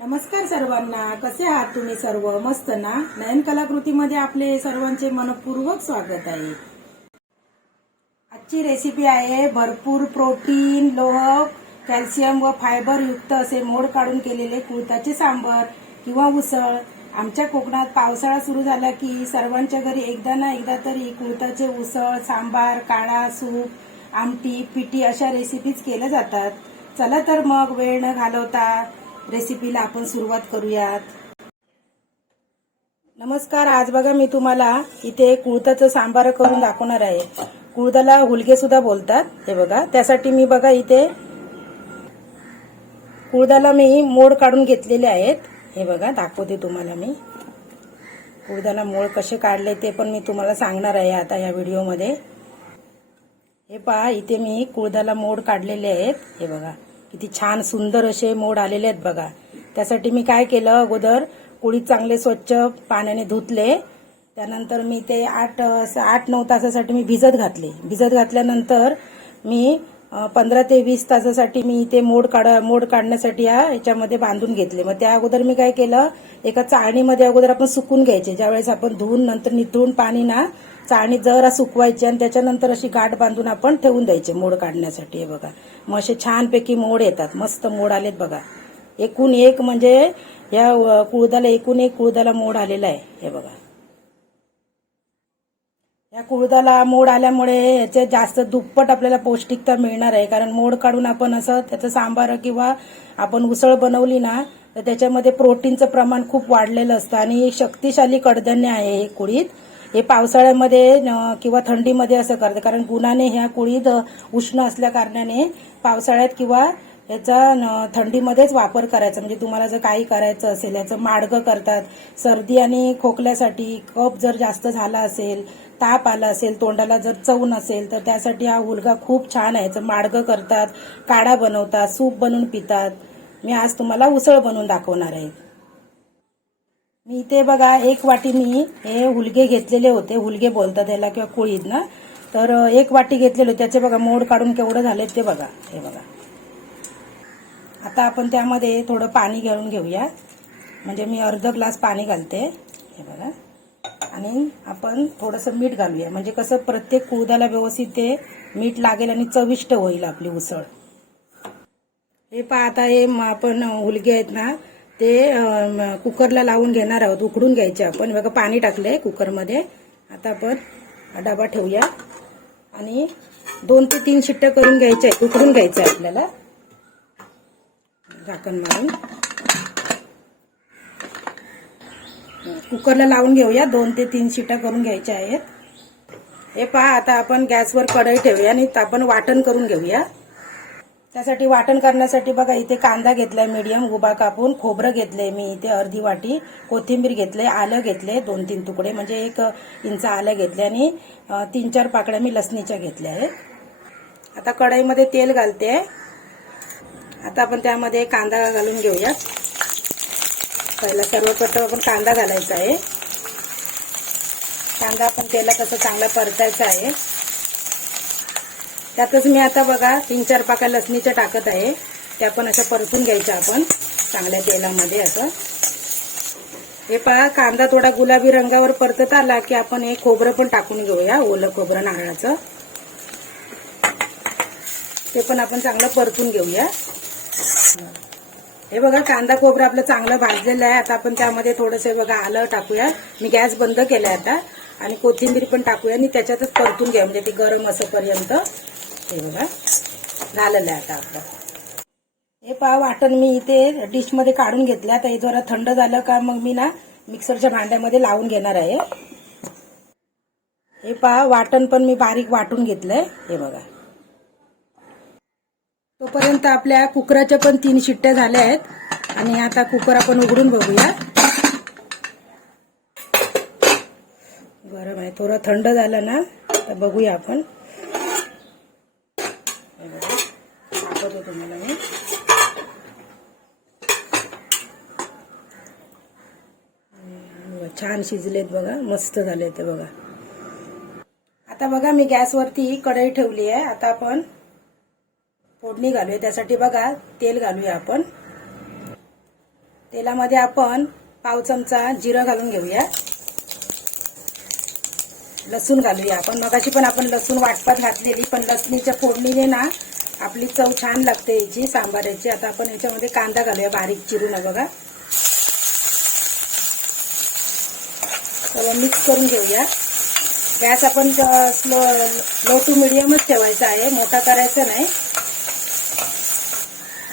नमस्कार सर्वांना. कसे आहात तुम्ही सर्व? मस्त ना? नयन कलाकृतीमध्ये आपले सर्वांचे मनपूर्वक स्वागत आहे. आजची रेसिपी आहे भरपूर प्रोटीन लोह कॅल्शियम व फायबर युक्त असे मोड काढून केलेले कुळताचे सांबर किंवा उसळ. आमच्या कोकणात पावसाळा सुरू झाला की सर्वांच्या घरी एकदा ना एकदा तरी कुळताचे उसळ सांबार काळा सूप आमटी पिठी अशा रेसिपीज केल्या जातात. चला तर मग वेळ न घालवता रेसिपीला आपण सुरुवात करूयात. नमस्कार आज बघा मी तुम्हाला इथे कुळताचं सांबार करून दाखवणार आहे. कुळदाला हुलगे सुद्धा बोलतात हे बघा. त्यासाठी मी बघा इथे कुळदाला मी मोड काढून घेतलेले आहेत. हे बघा दाखवते तुम्हाला मी. कुळदाला मोड कसे काढले ते पण मी तुम्हाला सांगणार आहे आता या व्हिडिओमध्ये. हे पहा इथे मी कुळदाला मोड काढलेले आहेत. हे बघा. किती छान सुंदर असे मोड आलेले आहेत बघा. त्यासाठी मी काय केलं अगोदर कुळीत चांगले स्वच्छ पाण्याने धुतले. त्यानंतर मी ते आठ आठ नऊ तासासाठी मी भिजत घातले. भिजत घातल्यानंतर मी पंधरा ते वीस तासासाठी मी इथे मोड काढा मोड काढण्यासाठी या याच्यामध्ये बांधून घेतले. मग त्या अगोदर मी काय केलं एका चाळणीमध्ये अगोदर आपण सुकून घ्यायचे. ज्यावेळेस आपण धुवून नंतर निथळून पाणी ना चाळणी जरा सुकवायची आणि त्याच्यानंतर अशी गाठ बांधून आपण ठेवून द्यायचे मोड काढण्यासाठी. हे बघा. मग असे छानपैकी मोड येतात. मस्त मोड आलेत बघा. एकूण एक म्हणजे या कुळदाला एकूण एक कुळदाला मोड आलेला आहे. हे बघा. या कुळदाला मोड आल्यामुळे याचे जास्त दुप्पट आपल्याला पौष्टिकता मिळणार आहे. कारण मोड काढून आपण असं त्याचं सांबार किंवा आपण उसळ बनवली ना तर त्याच्यामध्ये प्रोटीनचं प्रमाण खूप वाढलेलं असतं. आणि शक्तिशाली कडधान्य आहे हे कुळीत. हे पावसाळ्यामध्ये किंवा थंडीमध्ये असं करते. कारण गुणाने ह्या कुळीत उष्ण असल्या कारणाने पावसाळ्यात किंवा याचा न- थंडीमध्येच वापर करायचा. म्हणजे तुम्हाला जर काही करायचं असेल याचं माडगं करतात सर्दी आणि खोकल्यासाठी कप जर जास्त झाला असेल ताप आला असेल तोंडाला जर चव नसेल तर त्यासाठी हा हुलगा खूप छान आहे. याचं माडगं करतात काढा बनवतात सूप बनवून पितात. मी आज तुम्हाला उसळ बनवून दाखवणार आहे. मी इथे बघा एक वाटी मी हे हुलगे घेतलेले होते. हुलगे बोलतात याला किंवा कुळीत ना. तर एक वाटी घेतलेले होते. त्याचे बघा मोड काढून केवढं झाले ते बघा. हे बघा. आता आपण त्यामध्ये थोडं पाणी घालून घेऊया. म्हणजे मी अर्ध ग्लास पाणी घालते. हे बघा. आणि आपण थोडंसं मीठ घालूया. म्हणजे कसं प्रत्येक कुळदाला व्यवस्थित ते मीठ लागेल आणि चविष्ट होईल आपली उसळ. हे पहा आता हे आपण उलगे आहेत ना ते कुकरला लावून घेणार आहोत. उकडून घ्यायचे आपण. बघा पाणी टाकलंय कुकरमध्ये. आता आपण डबा ठेवूया. आणि दोन ते तीन शिट्ट्या करून घ्यायच्या आहेत. उकडून घ्यायचं आहे आपल्याला. झाकण मारून. कुकरला लावून घेऊया. दोन ते तीन शिट्ट्या करून घ्यायच्या आहेत. हे पहा आता आपण गॅसवर कढई ठेवूया आणि आपण वाटण करून घेऊया. त्यासाठी वाटण करण्यासाठी बघा इथे कांदा घेतलाय मीडियम उभा कापून खोबरं घेतलंय मी इथे अर्धी वाटी कोथिंबीर घेतले आलं घेतले दोन तीन तुकडे म्हणजे एक इंच आलं घेतले आणि तीन चार पाकळ्या मी लसणीच्या घेतल्या आहेत. आता कढईमध्ये तेल घालते. आता आपण त्यामध्ये कांदा घालून घेऊया पहिला सर्वप्रथम आपण कांदा घालायचा आहे. कांदा आपण तेला कसं चांगला परतायचा आहे. त्यातच मी आता बघा तीन चार पाका लसणीच्या टाकत आहे. त्या पण अशा परतून घ्यायच्या आपण चांगल्या तेलामध्ये असं. हे पहा कांदा थोडा गुलाबी रंगावर परतत आला की आपण हे खोबरं पण टाकून घेऊया ओलं खोबरं नारळाचं. ते पण आपण चांगलं परतून घेऊया. हे बघा कांदा खोबरं आपलं चांगलं भाजलेलं आहे. आता आपण त्यामध्ये थोडंसं बघा आलं टाकूया. मी गॅस बंद केलाय आता. आणि कोथिंबीर पण टाकूया. आणि त्याच्यातच परतून घ्या. म्हणजे ती गरम असंपर्यंत. हे बघा झालेलं आहे आता आपलं. हे पहा वाटण मी इथे डिशमध्ये काढून घेतलं आता हे जरा थंड झालं का मग मी ना मिक्सरच्या भांड्यामध्ये लावून घेणार आहे. हे पहा वाटण पण मी बारीक वाटून घेतलंय. हे बघा. तोपर्यंत आपल्या कुकराच्या पण तीन शिट्ट्या झाल्या आहेत. आणि आता कुकर आपण उघडून बघूया. गरम आहे. थोडं थंड झालं ना तर बघूया आपण. हे तुम्हाला मी. छान शिजलेत बघा. मस्त झाले ते बघा. आता बघा मी गॅसवरती कढई ठेवली आहे. आता आपण फोडणी घालूया. त्यासाठी बघा तेल घालूया आपण. तेलामध्ये आपण पाव चमचा जिरं घालून घेऊया. लसूण घालूया. आपण मगाशी पण आपण लसूण वाटपात घातलेली पण लसणीच्या फोडणीने ना आपली चव छान लागते याची सांबाराची आता आपण याच्यामध्ये कांदा घालूया बारीक चिरून बघा. सगळं मिक्स करून घेऊया. गॅस आपण स्लो लो टू मिडियमच ठेवायचा आहे. मोठा करायचा नाही.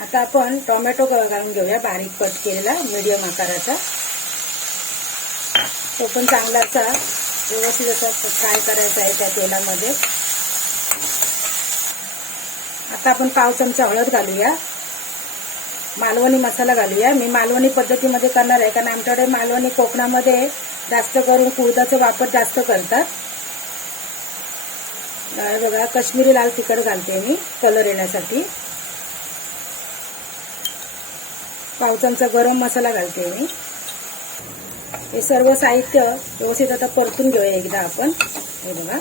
आता आपण टोमॅटो घालून घेऊया बारीक कट केलेला मिडियम आकाराचा. तो पण चांगला असा व्यवस्थित असा फ्राय करायचा आहे त्या तेलामध्ये. आता आपण पाव चमचा हळद घालूया. मालवणी मसाला घालूया. मी मालवणी पद्धतीमध्ये करणार आहे कारण आमच्याकडे मालवणी कोकणामध्ये जास्त करून कुळदाचा वापर जास्त करतात. बघा कश्मीरी लाल तिखट घालते मी कलर येण्यासाठी. पाव चमचा गरम मसाला घालते मी. हे सर्व साहित्य व्यवस्थित आता परतून घेऊया एकदा आपण. हे बघा.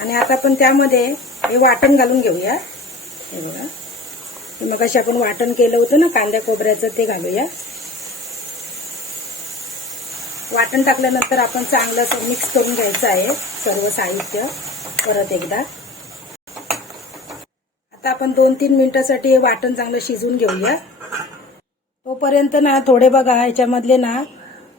आणि आता आपण त्यामध्ये हे वाटण घालून घेऊया. हे बघा. हे मग आपण वाटण केलं होतं ना कांद्या कोबऱ्याचं ते घालूया. वाटण टाकल्यानंतर आपण चांगलं मिक्स करून घ्यायचं आहे सर्व साहित्य. परत एकदा. आता आपण दोन तीन मिनिटासाठी हे वाटण चांगलं शिजवून घेऊया. तोपर्यंत ना थोडे बघा ह्याच्यामधले ना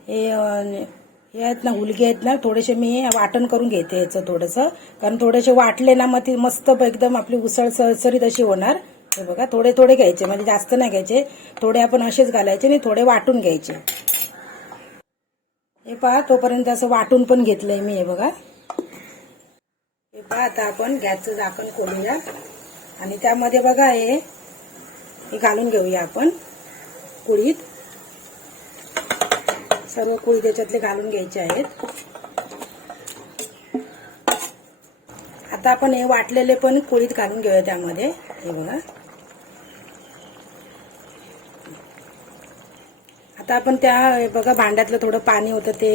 हे हे आहेत ना हुलगे आहेत ना थोडेसे मी वाटण करून घेते याचं थोडंसं. कारण थोडेसे वाटले ना मग ती मस्त एकदम आपली उसळ सरसरीत अशी होणार. हे बघा थोडे थोडे घ्यायचे म्हणजे जास्त नाही घ्यायचे. थोडे आपण असेच घालायचे आणि थोडे वाटून घ्यायचे. हे पहा तोपर्यंत असं वाटून पण घेतलंय मी हे बघा. हे पहा आता आपण गॅसचं झाकण खोलूया. आणि त्यामध्ये बघा हे घालून घेऊया आपण. कुळीत. सर्व कुळी त्याच्यातले घालून घ्यायचे आहेत. आता आपण हे वाटलेले पण कुळीत घालून घेऊया त्यामध्ये. हे बघा. आता आपण त्या बघा भांड्यातलं थोडं पाणी होतं ते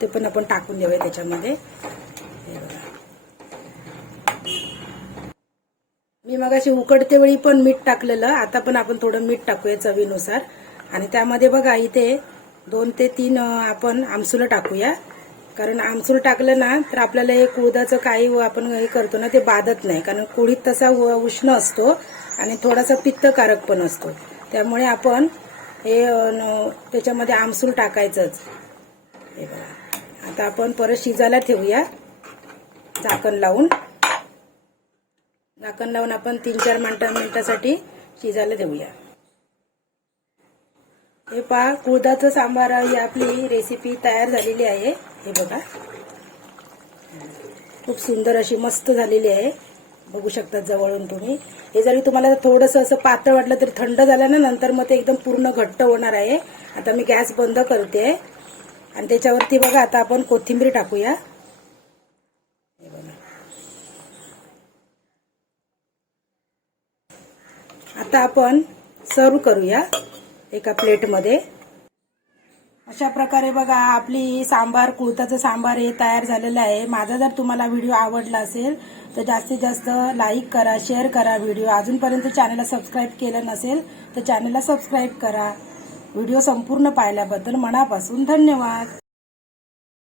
ते पण आपण टाकून देऊया त्याच्यामध्ये हे बघा. मी मगाशी उकडते वेळी पण मीठ टाकलेलं. आता पण आपण थोडं मीठ टाकूया चवीनुसार. आणि त्यामध्ये बघा इथे दोन ते तीन आपण आमसुलं टाकूया. कारण आमसूल टाकलं ना तर आपल्याला हे कुळदाचं काही आपण हे करतो ना ते बाधत नाही. कारण कुळीत तसा उष्ण असतो आणि थोडासा पित्तकारक पण असतो. त्यामुळे आपण हे न- त्याच्यामध्ये आमसूल टाकायचंच. हे बघा. आता आपण परत शिजायला ठेवूया. झाकण लावून. झाकण लावून आपण तीन चार मिनटा मिनटासाठी शिजायला देऊया. हे पहा कुळदाचं सांबार ही आपली रेसिपी तयार झालेली आहे. हे बघा. खूप सुंदर अशी मस्त झालेली आहे. बघू शकता जवळून तुम्ही. हे जरी तुम्हाला थोडंसं असं पातळ वाटलं तरी थंड झालं ना नंतर मग ते एकदम पूर्ण घट्ट होणार आहे. आता मी गॅस बंद करते. आणि त्याच्यावरती बघा आता आपण कोथिंबीर टाकूया हे बघा आता आपण सर्व करूया एका प्लेटमध्ये अशा प्रकारे बघा आपली सांबार कुळताचं सांबार हे तयार झालेलं आहे. माझा जर तुम्हाला व्हिडिओ आवडला असेल तर जास्तीत जास्त लाईक करा शेअर करा व्हिडिओ. अजूनपर्यंत चॅनलला सबस्क्राईब केलं नसेल तर चॅनलला सबस्क्राईब करा. व्हिडिओ संपूर्ण पाहिल्याबद्दल मनापासून धन्यवाद.